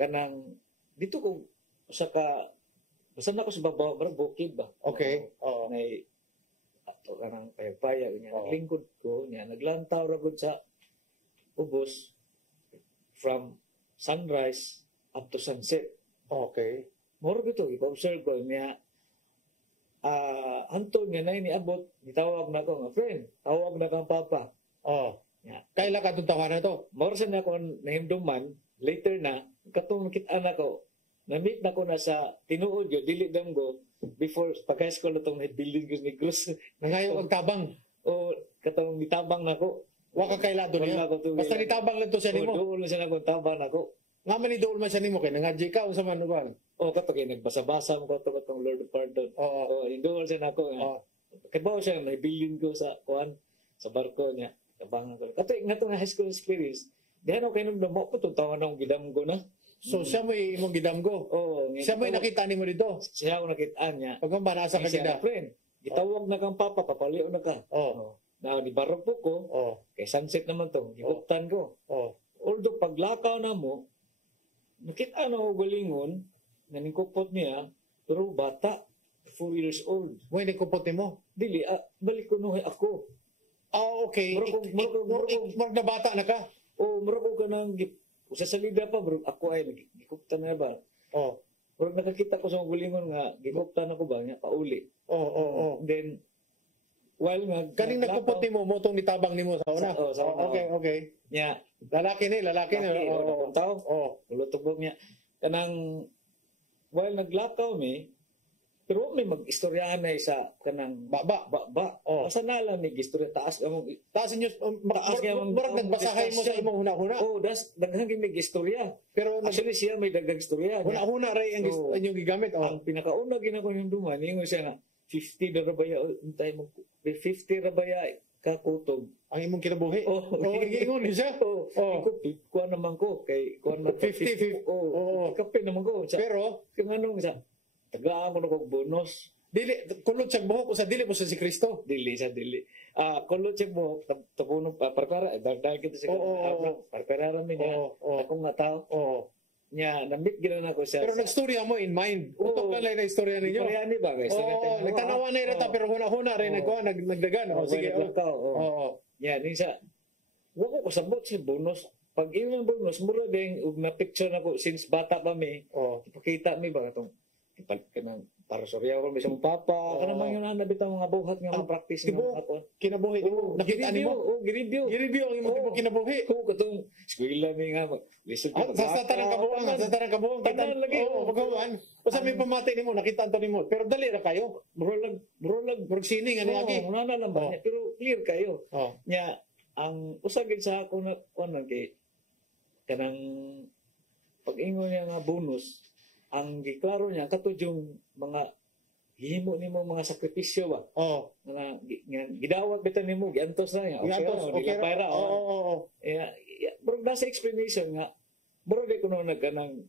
kanang dito ko sa basta na ko sa babaw, bro, bukid ba? Okay. Oo. May ato ka ng payapaya, niya. Naglingkod ko, niya. Naglantaw ra gud sa ubos from sunrise up to sunset. Okay. Moro gito, ipa-observe ko niya. Hantod nga na niabot, gitawag na ko nga, friend, tawag na kang papa. Oh. Yeah. Kailan ka itong tawanan na to? Moro sa na ko nahimduman, later na, katong kitaan ako, na-meet na ko na sa tinuod yun, dili damgo, before pag-high school na itong building ko ni Cruz. Nangayon ang tabang? O, katong nitabang na ko. Waka kailado niya? Basta nitabang lang to siya nimo? Doon lang siya na kung tabang na ko. Nga man ni doon man siya nimo, kaya nangadji ka, unsa man ba? O, kato kayo, nagbasa-basa mo katong Lord of Pardon. Oo. Doon siya na ko. Kaya ba siya, naibilin ko sa kuhan, sa barko niya. Tabangan ko. Kato, nga itong high school experience, diyan ako kayo nung damo ko, itong tawa na akong gidamgo na. So, siya mo imong gidamgo? Oo. Siya mo nakita ni mo dito? Siya ako nakitaan niya. Pag ba, nasa ka siya gida? Friend, gitawag na kang papa, papaliw na ka. Oo. Na, di barog po ko, kay sunset naman to, gikuptan ko. Although, paglakaw na mo, nakita na ako galingon, nanikupot niya, pero bata, 4 years old. Mo nikupot ni mo? Dili, balik ko nuhay ako. Okay. Murag na bata na ka? Murag ko ka nang sa salida pa, bro, ako ay gikuptan na ba? Murag nakakita ko sa galingon nga, gikuptan ako ba niya, pauli. Then, while nga... Kaning nakupot ni mo, motong nitabang ni mo sa una? Sa una. Okay. Niya. Lalaki ni. Oo. Ulotubog niya. Kanang, while naglakaw mi, pero may mag-istoryahan na isa kanang ba. Asa na lang may istorya, taas inyo, murag nagbasahay mo sa imong huna-huna? Daghang may istorya. Pero actually siya may daghang istorya. Huna-huna rin ang inyong gigamit? Ang pinakauna ginako yung duman, yung siya nga, 50 na rabaya, 50 rabaya kakutob. Ang imong kinabuhi? Ingon niya siya? Kuha naman ko. Kay, kuha naman 50. Kape naman ko. Pero? Kung anong isa, tagaan ko na kong bonus. Dili, kulot siya buhok, sa dili mo sa si Kristo? Dili. Kulot siya buhok, tapuno pa, parpara, dahil kita siya, parpara namin niya, akong nga tao. Nya, na-meet gina na ko siya. Pero nag-storya mo in mind. Utok na lang na istorya ninyo. Koreani ba? Nagtanawa na rin pero huna-huna rin nagdagan. Sige. Yan, siya. Wako ko sabot siya bonus. Pag ilang bonus, mura din, na-picture na ko, since bata pa mi, ipakita mi ba itong, para sorya ko may isang papa, ka naman yun na nabitang mga buhat nga mga practice nga ako. Kinabuhi mo? Nakita ni mo? Giribyo ang imong kinabuhi? Oo, katong eskwela mi nga. Sa tarang kabuang. Tanan lagi. Pagkawan. Basta may pamati ni mo, nakita ni mo. Pero dali na kayo. Murag sini nga niyagi. Oo, muna lang ba? Pero clear kayo. Nya, ang usagin sa ako na, kay, kanang pag-ingon niya nga bonus, ang giklaro niya katud yung mga himo nimo mga sakripisyo ba? Nga gidawat bitan nimo giantos na niya. Okay para. Bro nasa explanation nga bro di kuno nagkanang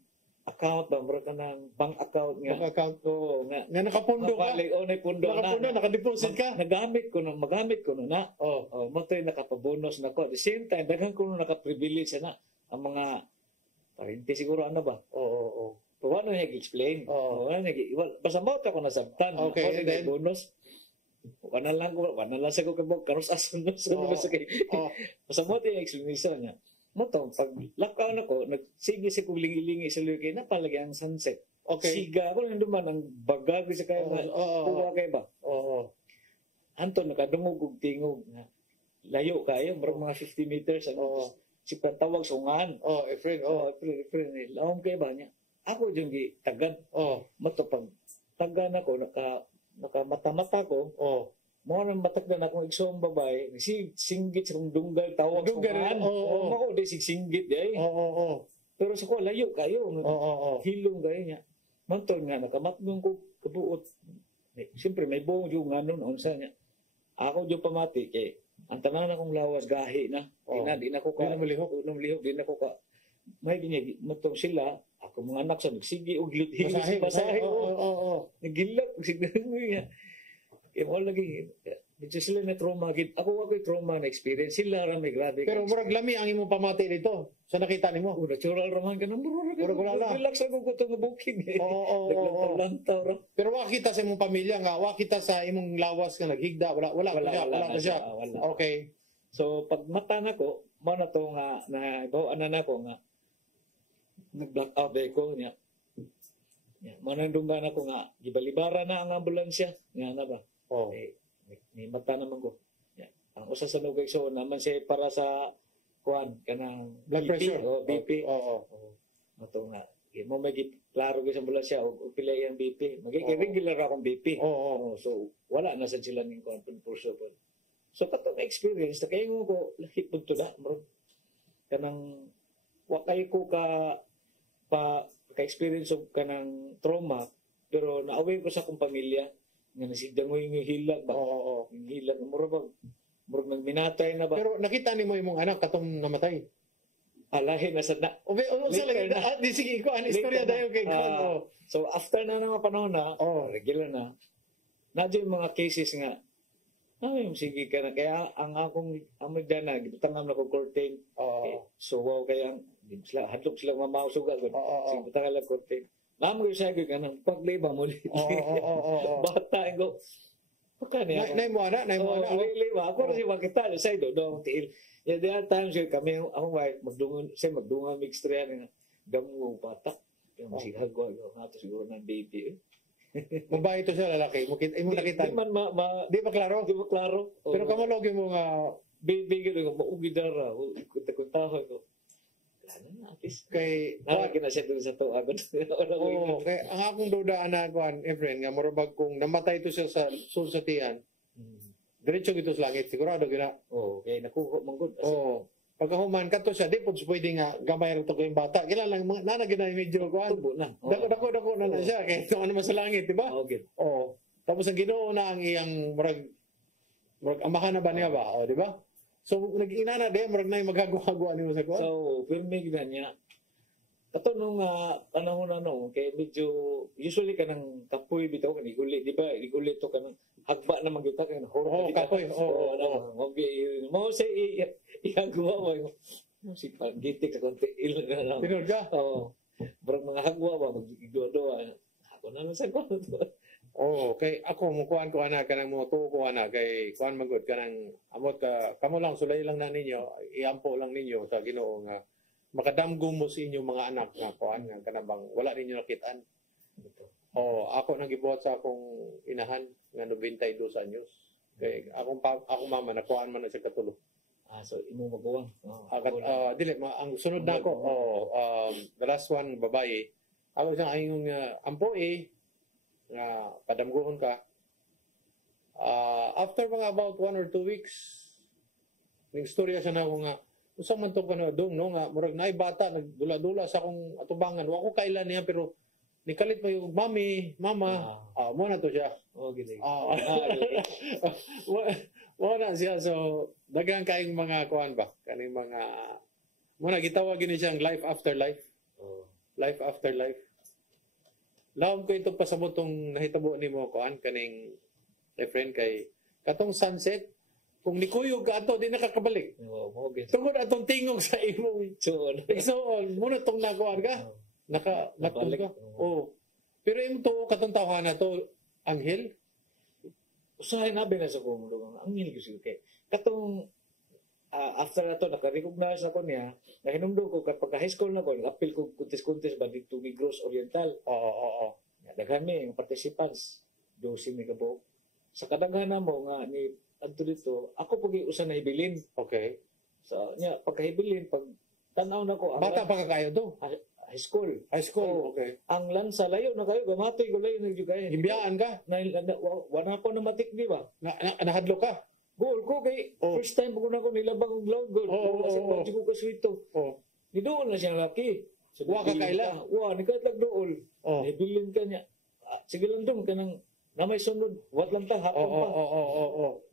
account ba bro kanang bank account nga. Bank account nga nakapundo ka. Pundo na. Naka-deposit ka. Magamit ko na. Motoy nakapabonus na ko. At the same time daghan kuno naka-privilege na ang mga parente siguro ano ba? Wala niya i-explain. Basta mo ka ko nasabtan. Okay, and then? Bonus. Wala lang sa ko kabog. Karos asun na sa mga sakay. Basta mo yung explanation niya. Mo to, pag lakaw na ko, nagsige si kong lingi-lingi sa lugi, napalagi ang sunset. Siga ako nang duman, ang bagag sa kayo. Kuha kayo ba? Anton, nakadungog tingog. Layo kayo, mga 50 meters. Si Pantawag sungan. Efren. Lawang kayo ba niya? Ako yung tagan. Matapag tagan ako, nakamata-mata ko. Mga nang matagdan akong iksong babae, singgit sa kong dunggal, tawag sungan. Mako, di singgit di. Pero sa ko, layo kayo. Hilong kayo niya. Mantol nga, nakamatnong ko kabuot. Siyempre, may buong yung nga nun, unsa niya. Ako yung pamati, ang tanan akong lawas, gahi na. Di na ko ka, di na ko ka. May ginyag, matong sila, ako mga anak sa nagsigi o glithin sa basahe. Nagilak, siguro niya. Kaya mo lagi, medyo sila na trauma. Ako trauma na experience. Sila may grabe. Pero murag lami ang imong pamati dito. Sa nakita nimo. Natural raman ka nang relax ako ko itong booking. Naglantaw-lantaw ra. Pero wala kita sa imong pamilya nga. Wala kita sa imong lawas nga naghigda. Wala na siya. Okay. So pag mata na ko, mo na to nga, ibawaan na ko nga, nag-black out ko niya. Manandunggan ako nga, gibalibara na ang ambulansya. Nga na ba? May mata naman ko. Ang usa sa nugay so naman siya para sa kuan kanang blood pressure BP. Mato nga. Mo may klaro gyud sa ambulansya og pila yang BP. Regular akong BP. So wala na sa sila ning kuan pulso po. So katong experience na kayo ko lahi punto na bro. Kanang wa kay ko ka-experience og kanang trauma pero na-aware ko sa akong pamilya nga nasidangoy ng hilag ba? Yung hilag murag nagminatay na ba? Pero nakita nimo imong anak katong namatay. Alahin na sa na. Di sige ko an istorya dayon kay ko. So after na mga panahon na, regular na. Nadyo yung mga cases nga sige ka na. Kaya ang akong amagdana, gitangam na ko curtain. So wow kaya hadlok sila mamausuga ko. Sige butang lang curtain. Namoy siya ko kanang pagliba mo ulit. Bata ko. Pagkani ako. Nay mo ana. Liba. Ako na si Wakita. Sa ido. Doon tiil. There are times kami, akong wife, magdungan mixture yan. Damu bata. Yung masigag ko. Hato siguro ng baby. Babae ito siya lalaki. Imo nakita. Di ba klaro? Di ba klaro? Pero kamalogi mo nga baby ko maugidara. Kuntahan ko. Kay na siya dun sa to agad. Kay ang akong dudaan na kuan, friend, nga murabag kung namatay ito siya sa sulsatian. Diretso gito sa langit sigurado gina. Okay, nakuha manggod. Pagkahuman kadto siya, di pud pwede nga gamay ra to kay bata. Kila lang nana gina medyo kuan. Dako na siya kay tuwa naman sa langit, di ba? Okay. Tapos ang Ginoo na ang iyang murag amahan na ba niya ba? Di ba? So, nag-inana din, marag na yung magagawa nimo sa kuwan. So, firme gina niya. Kato nung panahon na kaya medyo, usually ka ng kapoy bitaw, iguli, di ba? Iguli to ka ng hagba naman kita, ka ng horror. Kapoy, Mo sa ihagwa mo. Si Pagitik sa konti, ilan na lang. Tinod ka? Marag mga hagwa ba, mag-igwa-doa. Ako na lang sa kuwan. Kay ako mo kuan ko ana kanang mo tuo ko ana kay kuan magud kanang amot ka kamo lang sulay lang na ninyo iampo lang ninyo sa Ginoo nga makadamgom mo sa inyong mga anak nga kuan nga kanabang wala ninyo nakitaan. Ako nang gibuhat sa akong inahan nga 92 anyos. Kay akong mama na kuan man na sa katulo. So imo magawang. Dili ang sunod na ako the last one babae. Ako sang ayong ampoe nga padamguhon ka. After mga about 1 or 2 weeks, ning storya siya na ako nga, usang man to panodong, no, nga, murag naay bata, nagdula-dula sa akong atubangan. Wa ko kailan niya, pero nikalit pa yung mama, mo na to siya. Mo na siya, so, dagang kayong mga kuhan ba? Kaning mga, muna, gitawagin niya siyang life after life. Life after life. Lawom ko itong pasabot tong nahitabo ni mo kuan kaning friend kay katong sunset kung nikuyog ka ato di nakakabalik. Tungod atong tingog sa imong igsoon muna tong nakuan ka nakabalik ka. Pero imo to katong tawhana to anghel usahay na na sa kumulo anghel gyud kay katong after ato naka-recognize ako niya nahinumdum ko kapag high school na ko nag-appeal ko kuntis-kuntis ba dito Migros Oriental. Daghan mi yung participants 12 mi kabo sa kadaghan na mo nga ni adto dito ako pag usa na hibilin. Okay. So nya pagkahibilin pag tan-aw na ko bata pa kayo to high school. Okay. Ang lansa layo na kayo gamatoy ko layo na jugay himbyaan ka wala ko na matik di ba nahadlo ka goal ko kay first time ko na ko nilabang og vlog goal kasi pag ko kaswito ni doon na siya laki so wa ka kaila ni katlag dool ibilin ka niya sige lang dong kanang na may sunod wat lang ta hapon pa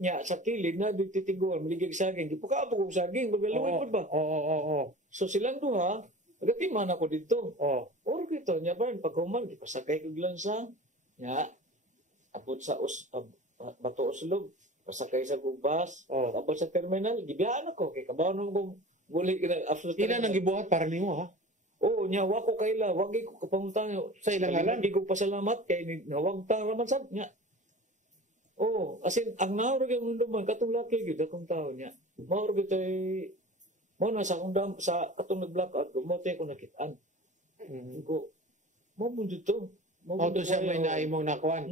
nya sa kilid na dititigol maligig saging gipuka ko saging magaluwid ba so silang duha nagatiman ako dito or kito nya ba paghuman gipasakay ko glansa nya abot sa bato sulog, pasakay sa bus, tapos sa terminal, gibiyaan ako, kay kabaw nung kong muli after Ilan ang gibuhat para nimo ha? Oo, nya wa ko kaila, wagi ko kapamutan sa ilang ngalan. Hindi ko pasalamat kay nawag ta raman sad nya. Oo, asin ang naurog yung mundo man katong laki gyud akong tao nya. Maurog tay mo na sa akong sa katong nag-blackout ko, mo tay ko nakitaan. Ko mo mo dito. Mo to siya may naay mong nakuan.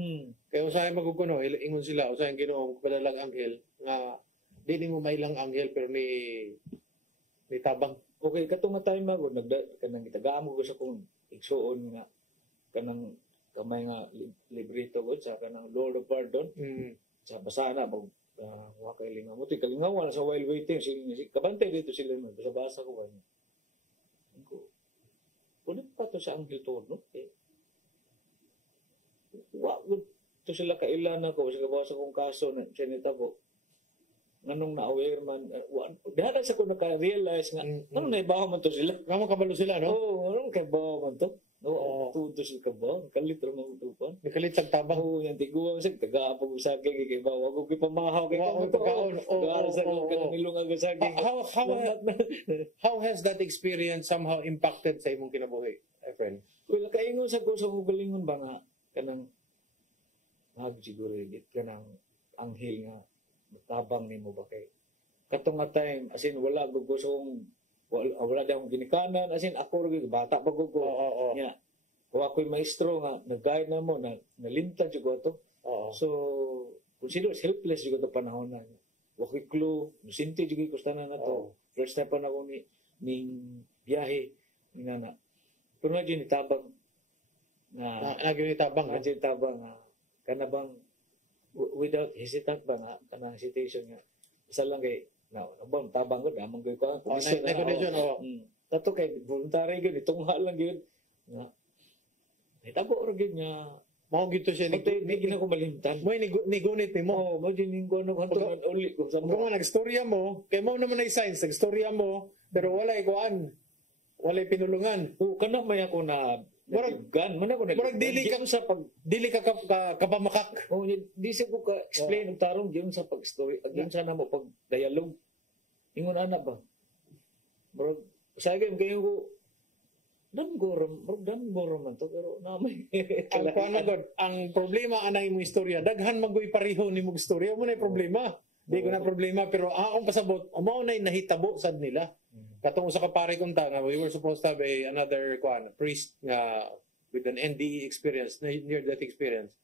Kaya usahay magukuno, ingon sila, usahay ang Ginoong padalag anghel nga di mo mailang anghel pero ni tabang. Okay, katong nga time ako kanang gitagaan ko sa kong igsuon nga kanang kamay nga librito ko sa kanang Lord of Pardon. Sa basana pag wa kay lingaw mo kalingawan sa while waiting sila kabantay dito sila mo basa ko ano. Ulit pa to sa anghel to no? Wa to sila kailan ako sa kabasa kong kaso na sinitabo. Nganong na-aware man, dahil sa ko naka-realize nga, anong naibaho man to sila? Nga kabalo sila, no? Oo, anong kaibaho man to? Oo, tuto sila kabaho, kalitro mo tupan. Nakalitag tabang. Oo, yung tiguang siya, taga-apag sa akin, kaibaho, wag ko kipamahaw, kaibaho pagkaon. Gawara sa nilungag sa akin. How has that experience somehow impacted sa imong kinabuhi, friend? Well, kaingon sa ko sa galingon ba nga, kanang, siguro, kanang anghel nga, tabang nimo ba kay katong nga time as in wala gugusong wala daw akong ginikanan as in ako rin bata pa ko nya wa ko'y maestro nga nag-guide na mo na nalintad jud ko to so kung sino helpless jud ko panahon na wa ko'y clue nusinti jud ko tanan na to first time pa na ko ning biyahe na pero nga jud tabang na nagitabang kana bang without hesitant ba nga kanang hesitation nga isa lang kay bang tabang ko damang gyud ko condition tato kay voluntary gyud itungha lang gyud nga hitabo ra gyud nga mao gito siya ni gina ko malimtan mo ni gunit mo mo din ko ano hanto uli ko sa mo nagstorya mo kay mo naman ay science nagstorya mo pero wala ikuan wala pinulungan kana may ako na gan man ako dili ka kapamakak di sa ko ka explain og tarong gyud sa pag-story gyud sana mo pag dialogue ingon ana ba bro sa gyud kayo ko dan gorom man to pero na may ang problema anay mo istorya daghan magoy pareho ni mong istorya mo na problema di ko na problema pero akong pasabot mao na nahitabo sad nila katong usa ka pare kong nga we were supposed to have another priest nga with an NDE experience near death experience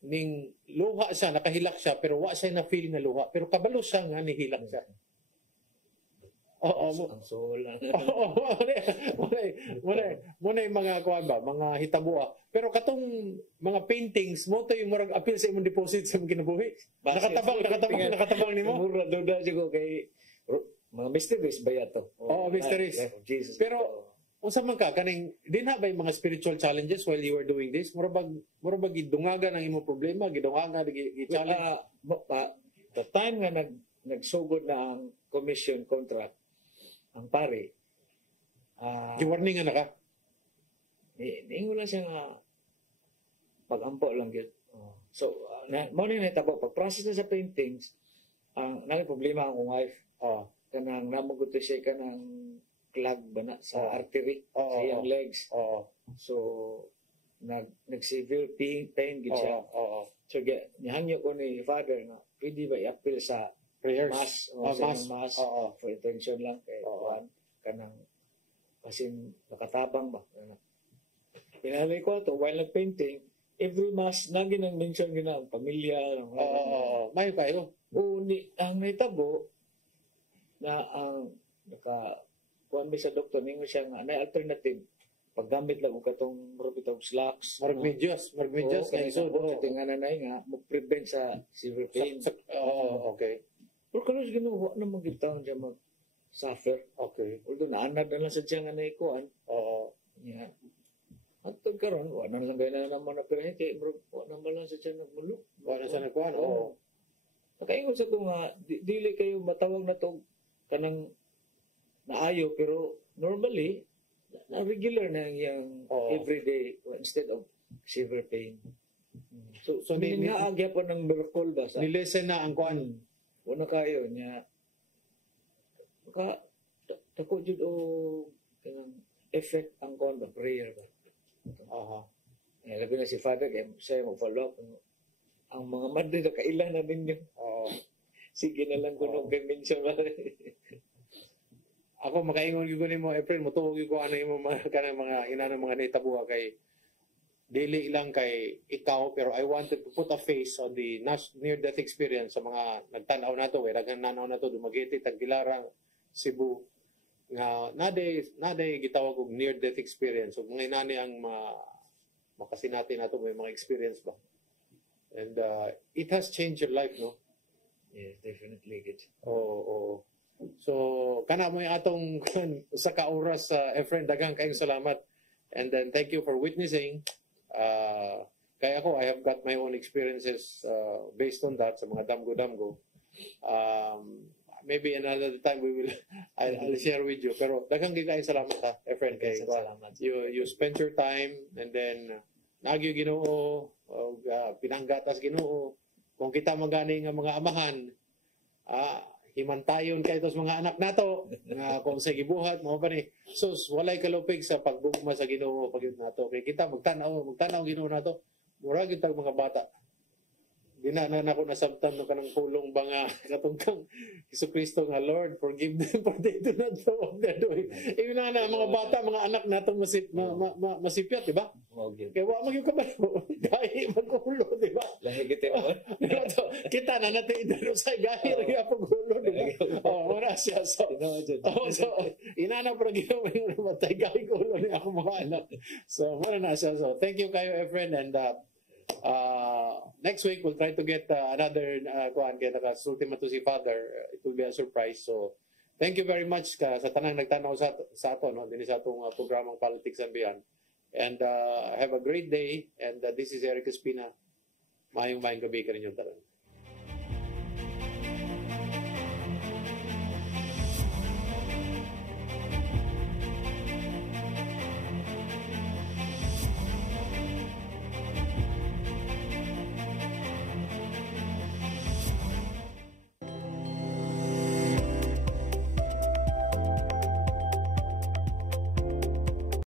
ning luha siya nakahilak siya pero wa siya na feel na luha pero kabalo siya nga nihilak siya ang soul muna yung mga kuan ba mga hitabo pero katong mga paintings mo to yung murag appeal sa imong deposit sa imong kinabuhi nakatabang nimo mura duda siguro kay mga mysteries ba yato mysteries pero unsa man ka kaning dinha ba yung mga spiritual challenges while you were doing this mura bag gidungagan ang imong problema gidungagan gi-challenge the time nga nagsugod na ang commission contract ang pare gi-warning na ka ingon lang siya nga pag-ampo lang yun so mo na nahitabo pag-process na sa paintings naging problema akong wife kanang namaguto siya kanang clog ba na sa artery sa iyang legs so nag-severe pain gid siya so nihangyo ko ni father nga pwede ba i-appeal sa prayers mass for intention lang kay kanang kasin nakatabang ba pinalay ko to while nag-painting every mass na ginang mention gina ang pamilya may kayo ang naitabo na ang kuan mi sa doktor ningo siya nga na alternative paggamit lang og katong murag slacks medyas kay so tinganan nay nga mo prevent sa severe pain okay pero kanos Ginoo na magitaw diya mag suffer okay although naanad na lang sa diya nga nay kuan yeah at karon wa na lang gay na naman na perhente wa na lang sa diya nagmulok wa na sa nagkuan Nakaingon sa ko nga dili kayo matawag na to kanang naayo pero normally na regular na yung everyday instead of severe pain. So So nga agya pa ng miracle ba sa nilesen na ang kuan. Una kayo niya tako jud o kanang effect ang kuan ba prayer ba. Aha. Labi na si Father kay siya mo follow up ang mga madre na kailan na ninyo. Sige na lang kuno kay mention ba. Ako makaingon gyud nimo April mo tuog ko ano imo mga kanang mga ina ng mga naitabuha kay dili lang kay ikaw pero I wanted to put a face on the near death experience sa mga nagtan-aw nato kay daghan nanaw nato Dumaguete, Tagbilaran, Cebu nga naday gitawag og near death experience. So mga inani ang makasinati nato may mga experience ba. And it has changed your life, no? Yes, definitely good. Oo. So kana mo atong sa ka oras friend daghang kayong salamat. And then thank you for witnessing. Kaya ako, I have got my own experiences based on that sa mga damgo-damgo. Maybe another time I'll share with you. Pero daghang kayong salamat ha, friend. Kay you spent your time and then nagyo Ginoo, pinanggatas Ginoo. Kung kita magani nga mga amahan, himantayon kay tos mga anak nato nga kung sa gibuhat mo ba ni sus walay kalupig sa paggugma sa Ginoo pagyud nato kay kita magtanaw Ginoo nato mura gyud tag mga bata Ginanan ako nasabtan no kanang pulong ba nga katungkang Jesucristo nga Lord forgive them for they do not know what they're doing. Ibig na mga bata, mga anak natong masipyat, di ba? Kaya wa magyud ka ba gahi magkulo, di ba? Lahi kita mo. Kita na natin idalo sa gahi ra gyud pagkulo, di ba? Oh, wala siya so. Inana para gyud mo matay gahi kulo ni ako mga anak. So, wala na siya so. Thank you kayo, friend, and next week we'll try to get another kuan kay nakasulti man to si Father. It will be a surprise. So thank you very much sa tanang nagtanaw sa ato no dinhi sa atong programang Politics and Beyond. And have a great day, and this is Eric Espina. Mayong gabi ka ninyong tanan.